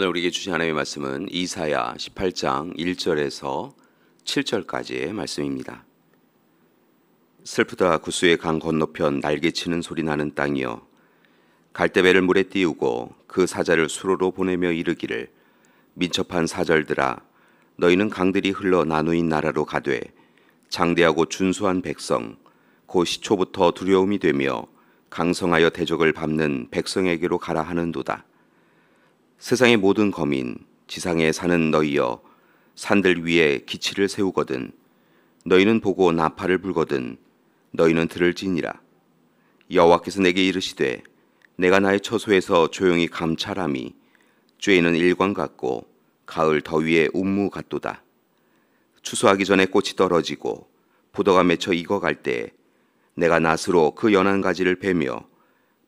오늘 우리에게 주신 하나님의 말씀은 이사야 18장 1절에서 7절까지의 말씀입니다. 슬프다 구스의 강 건너편 날개치는 소리 나는 땅이여, 갈대배를 물에 띄우고 그 사자를 수로로 보내며 이르기를, 민첩한 사절들아, 너희는 강들이 흘러 나누인 나라로 가되 장대하고 준수한 백성, 곧 시초부터 두려움이 되며 강성하여 대적을 밟는 백성에게로 가라 하는도다. 세상의 모든 거민, 지상에 사는 너희여, 산들 위에 기치를 세우거든 너희는 보고 나팔을 불거든 너희는 들을지니라. 여호와께서 내게 이르시되, 내가 나의 처소에서 조용히 감찰함이 쬐이는 일광 같고 가을 더위의 운무 같도다. 추수하기 전에 꽃이 떨어지고 포도가 맺혀 익어갈 때에 내가 낫으로 그 연한 가지를 베며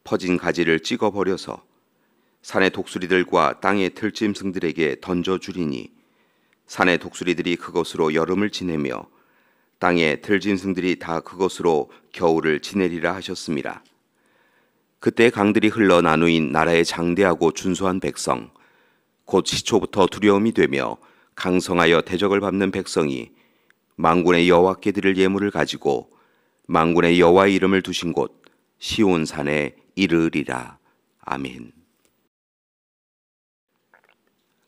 퍼진 가지를 찍어버려서 산의 독수리들과 땅의 들짐승들에게 던져주리니, 산의 독수리들이 그것으로 여름을 지내며 땅의 들짐승들이 다 그것으로 겨울을 지내리라 하셨습니다. 그때 강들이 흘러 나누인 나라의 장대하고 준수한 백성, 곧 시초부터 두려움이 되며 강성하여 대적을 밟는 백성이 만군의 여호와께 드릴 예물을 가지고 만군의 여호와의 이름을 두신 곳 시온 산에 이르리라. 아멘.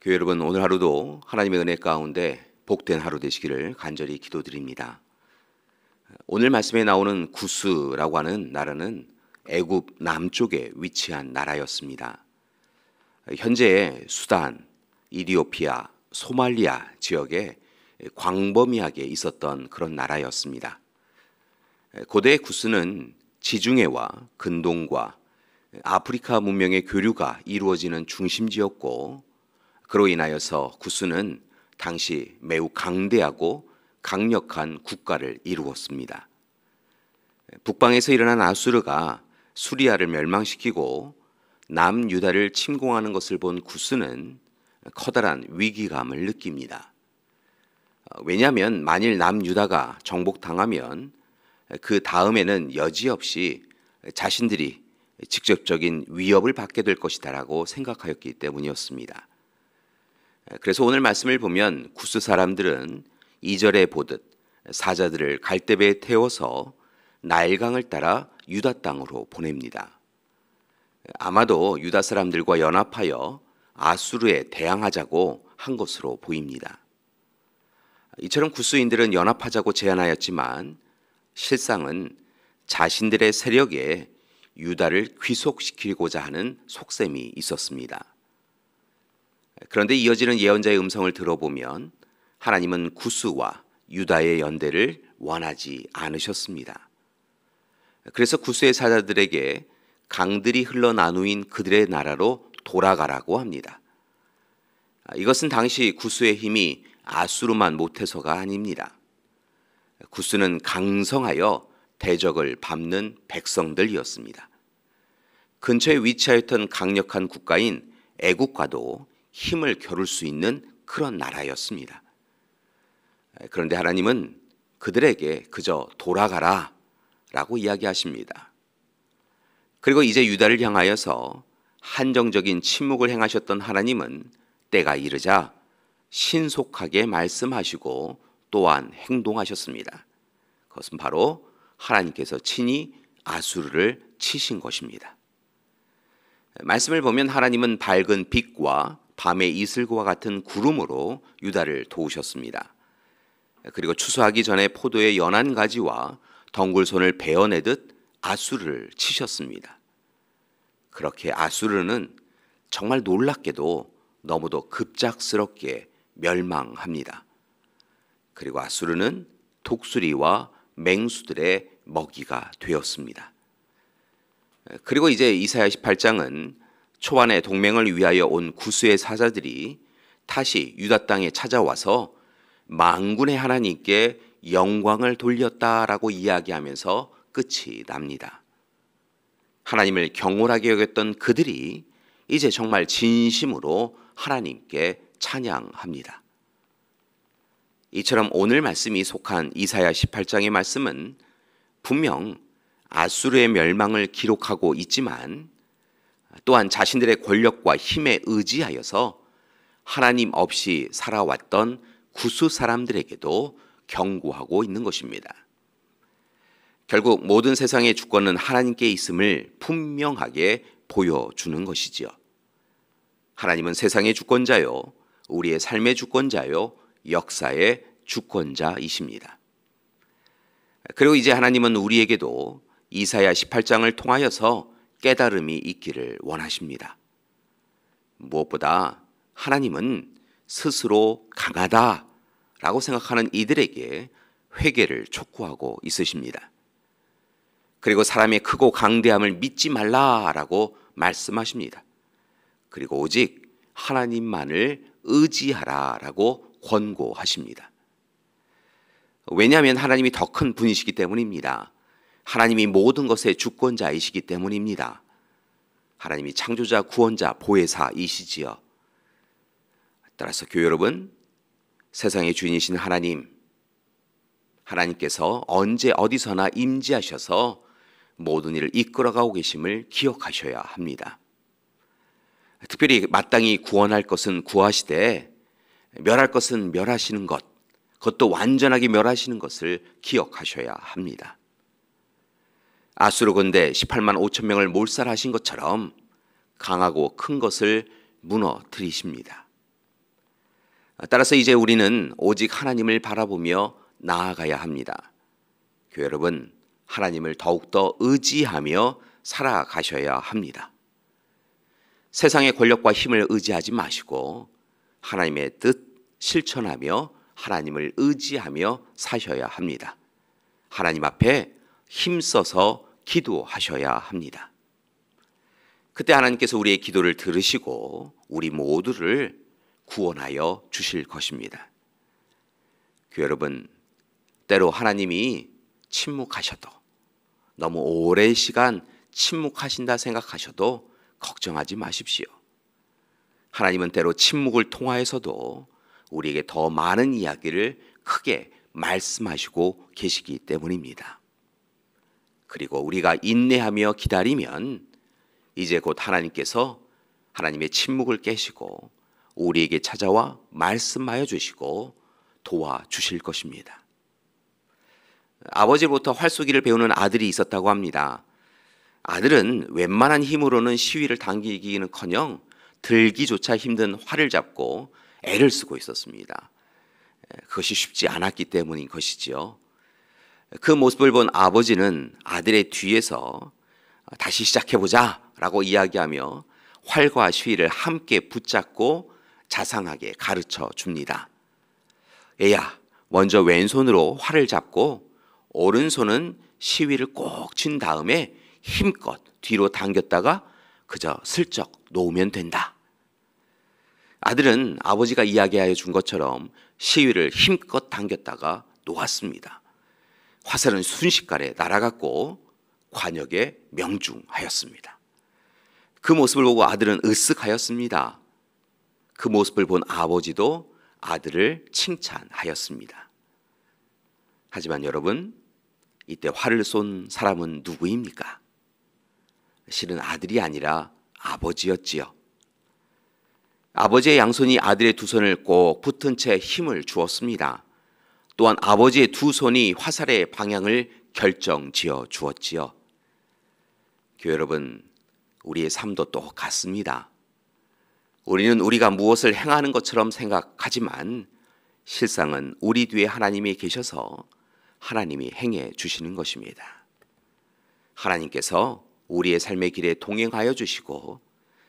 교회 여러분, 오늘 하루도 하나님의 은혜 가운데 복된 하루 되시기를 간절히 기도드립니다. 오늘 말씀에 나오는 구스라고 하는 나라는 애굽 남쪽에 위치한 나라였습니다. 현재 수단, 이디오피아, 소말리아 지역에 광범위하게 있었던 그런 나라였습니다. 고대 구스는 지중해와 근동과 아프리카 문명의 교류가 이루어지는 중심지였고, 그로 인하여서 구스는 당시 매우 강대하고 강력한 국가를 이루었습니다. 북방에서 일어난 아수르가 수리아를 멸망시키고 남유다를 침공하는 것을 본 구스는 커다란 위기감을 느낍니다. 왜냐하면 만일 남유다가 정복당하면 그 다음에는 여지없이 자신들이 직접적인 위협을 받게 될 것이다라고 생각하였기 때문이었습니다. 그래서 오늘 말씀을 보면 구스 사람들은 2절에 보듯 사자들을 갈대배에 태워서 나일강을 따라 유다 땅으로 보냅니다. 아마도 유다 사람들과 연합하여 아수르에 대항하자고 한 것으로 보입니다. 이처럼 구스인들은 연합하자고 제안하였지만 실상은 자신들의 세력에 유다를 귀속시키고자 하는 속셈이 있었습니다. 그런데 이어지는 예언자의 음성을 들어보면 하나님은 구스와 유다의 연대를 원하지 않으셨습니다. 그래서 구스의 사자들에게 강들이 흘러 나누인 그들의 나라로 돌아가라고 합니다. 이것은 당시 구스의 힘이 아수르만 못해서가 아닙니다. 구스는 강성하여 대적을 밟는 백성들이었습니다. 근처에 위치하였던 강력한 국가인 애국과도 힘을 겨룰 수 있는 그런 나라였습니다. 그런데 하나님은 그들에게 그저 돌아가라 라고 이야기하십니다. 그리고 이제 유다를 향하여서 한정적인 침묵을 행하셨던 하나님은 때가 이르자 신속하게 말씀하시고 또한 행동하셨습니다. 그것은 바로 하나님께서 친히 아수르를 치신 것입니다. 말씀을 보면 하나님은 밝은 빛과 밤의 이슬과 같은 구름으로 유다를 도우셨습니다. 그리고 추수하기 전에 포도의 연한 가지와 덩굴손을 베어내듯 아수르를 치셨습니다. 그렇게 아수르는 정말 놀랍게도 너무도 급작스럽게 멸망합니다. 그리고 아수르는 독수리와 맹수들의 먹이가 되었습니다. 그리고 이제 이사야 18장은 초반에 동맹을 위하여 온 구스의 사자들이 다시 유다 땅에 찾아와서 만군의 하나님께 영광을 돌렸다라고 이야기하면서 끝이 납니다. 하나님을 경홀하게 여겼던 그들이 이제 정말 진심으로 하나님께 찬양합니다. 이처럼 오늘 말씀이 속한 이사야 18장의 말씀은 분명 아수르의 멸망을 기록하고 있지만 또한 자신들의 권력과 힘에 의지하여서 하나님 없이 살아왔던 구스 사람들에게도 경고하고 있는 것입니다. 결국 모든 세상의 주권은 하나님께 있음을 분명하게 보여주는 것이지요. 하나님은 세상의 주권자요, 우리의 삶의 주권자요, 역사의 주권자이십니다. 그리고 이제 하나님은 우리에게도 이사야 18장을 통하여서 깨달음이 있기를 원하십니다. 무엇보다 하나님은 스스로 강하다라고 생각하는 이들에게 회개를 촉구하고 있으십니다. 그리고 사람의 크고 강대함을 믿지 말라라고 말씀하십니다. 그리고 오직 하나님만을 의지하라라고 권고하십니다. 왜냐하면 하나님이 더 큰 분이시기 때문입니다. 하나님이 모든 것의 주권자이시기 때문입니다. 하나님이 창조자, 구원자, 보혜사이시지요. 따라서 교회 여러분, 세상의 주인이신 하나님께서 언제 어디서나 임재하셔서 모든 일을 이끌어가고 계심을 기억하셔야 합니다. 특별히 마땅히 구원할 것은 구하시되 멸할 것은 멸하시는 것, 그것도 완전하게 멸하시는 것을 기억하셔야 합니다. 아수르 군대 18만 5천 명을 몰살하신 것처럼 강하고 큰 것을 무너뜨리십니다. 따라서 이제 우리는 오직 하나님을 바라보며 나아가야 합니다. 교회 여러분, 하나님을 더욱더 의지하며 살아가셔야 합니다. 세상의 권력과 힘을 의지하지 마시고 하나님의 뜻 실천하며 하나님을 의지하며 사셔야 합니다. 하나님 앞에 힘써서 기도하셔야 합니다. 그때 하나님께서 우리의 기도를 들으시고 우리 모두를 구원하여 주실 것입니다. 교회 여러분, 때로 하나님이 침묵하셔도, 너무 오랜 시간 침묵하신다 생각하셔도 걱정하지 마십시오. 하나님은 때로 침묵을 통하여서도 우리에게 더 많은 이야기를 크게 말씀하시고 계시기 때문입니다. 그리고 우리가 인내하며 기다리면 이제 곧 하나님께서 하나님의 침묵을 깨시고 우리에게 찾아와 말씀하여 주시고 도와주실 것입니다. 아버지로부터 활쏘기를 배우는 아들이 있었다고 합니다. 아들은 웬만한 힘으로는 시위를 당기기는커녕 들기조차 힘든 활을 잡고 애를 쓰고 있었습니다. 그것이 쉽지 않았기 때문인 것이지요. 그 모습을 본 아버지는 아들의 뒤에서 다시 시작해보자 라고 이야기하며 활과 시위를 함께 붙잡고 자상하게 가르쳐 줍니다. 애야, 먼저 왼손으로 활을 잡고 오른손은 시위를 꼭 쥔 다음에 힘껏 뒤로 당겼다가 그저 슬쩍 놓으면 된다. 아들은 아버지가 이야기하여 준 것처럼 시위를 힘껏 당겼다가 놓았습니다. 화살은 순식간에 날아갔고 관역에 명중하였습니다. 그 모습을 보고 아들은 으쓱하였습니다. 그 모습을 본 아버지도 아들을 칭찬하였습니다. 하지만 여러분, 이때 활을 쏜 사람은 누구입니까? 실은 아들이 아니라 아버지였지요. 아버지의 양손이 아들의 두 손을 꼭 붙은 채 힘을 주었습니다. 또한 아버지의 두 손이 화살의 방향을 결정지어 주었지요. 교회 여러분, 우리의 삶도 똑같습니다. 우리는 우리가 무엇을 행하는 것처럼 생각하지만 실상은 우리 뒤에 하나님이 계셔서 하나님이 행해 주시는 것입니다. 하나님께서 우리의 삶의 길에 동행하여 주시고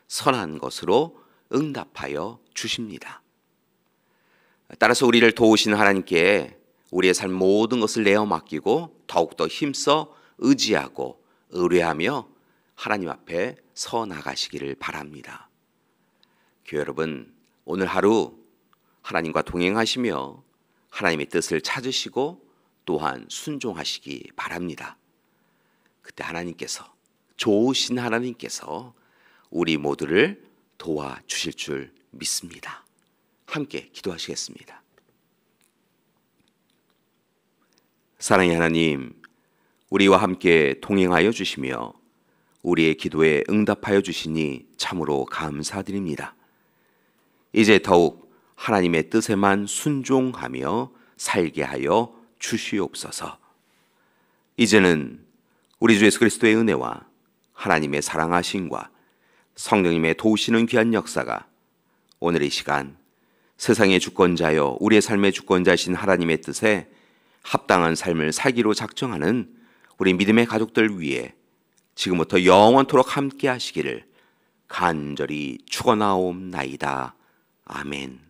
선한 것으로 응답하여 주십니다. 따라서 우리를 도우시는 하나님께 우리의 삶 모든 것을 내어 맡기고 더욱더 힘써 의지하고 의뢰하며 하나님 앞에 서 나가시기를 바랍니다. 교회 여러분, 오늘 하루 하나님과 동행하시며 하나님의 뜻을 찾으시고 또한 순종하시기 바랍니다. 그때 하나님께서, 좋으신 하나님께서 우리 모두를 도와주실 줄 믿습니다. 함께 기도하시겠습니다. 사랑의 하나님, 우리와 함께 동행하여 주시며 우리의 기도에 응답하여 주시니 참으로 감사드립니다. 이제 더욱 하나님의 뜻에만 순종하며 살게 하여 주시옵소서. 이제는 우리 주 예수 그리스도의 은혜와 하나님의 사랑하심과 성령님의 도우시는 귀한 역사가 오늘 이 시간 세상의 주권자여 우리의 삶의 주권자이신 하나님의 뜻에 합당한 삶을 살기로 작정하는 우리 믿음의 가족들 위해 지금부터 영원토록 함께 하시기를 간절히 축원하옵나이다. 아멘.